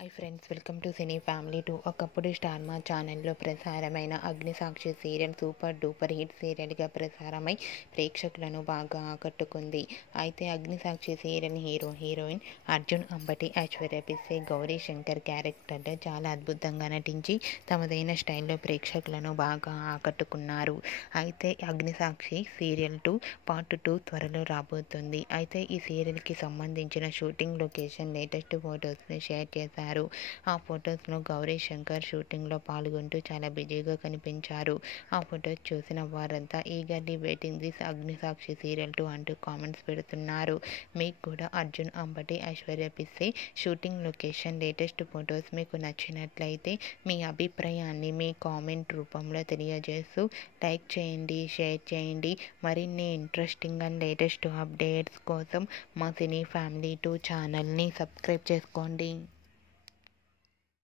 Hi friends, welcome to cine family 2. ఒకప్పుడు star మా ఛానల్లో ప్రసారమైన Agnisakshi serial super duper hit సీరియల్గా ప్రసారమై ప్రేక్షకులను బాగా ఆకట్టుకుంది. అయితే అగ్నిసాక్షి సీరియల్ హీరోయిన్ అర్జున్ అంబటి, ఐశ్వర్య పిస్సే, గౌరీ శంకర్ క్యారెక్టర్లో చాలా అద్భుతంగా నటించి తమదైన స్టైల్లో ప్రేక్షకులను బాగా ఆకట్టుకున్నారు. అయితే అగ్నిసాక్షి సీరియల్ 2 పార్ట్ 2 త్వరలో రాబోతుంది. అయితే ఈ సీరియల్కి సంబంధించిన షూటింగ్ లొకేషన్ లేటెస్ట్ ఫొటోస్ని షేర్ చేశారు. ఆ ఫొటోస్లో గౌరీ శంకర్ షూటింగ్లో పాల్గొంటూ చాలా బిజీగా కనిపించారు. ఆ ఫొటోస్ చూసిన వారంతా eagerly waiting this Agnisakshi serial 2 అంటూ కామెంట్స్ పెడుతున్నారు. మీకు కూడా Arjun Ambati, Aishwarya Pisse shooting location latest photos మీకు నచ్చినట్లయితే మీ అభిప్రాయాన్ని మీ కామెంట్ రూపంలో తెలియజేస్తూ లైక్ చేయండి, షేర్ చేయండి. మరిన్ని ఇంట్రెస్టింగ్ అండ్ లేటెస్ట్ అప్డేట్స్ కోసం మా సినీ ఫ్యామిలీ 2 ఛానల్ని సబ్స్క్రైబ్ చేసుకోండి.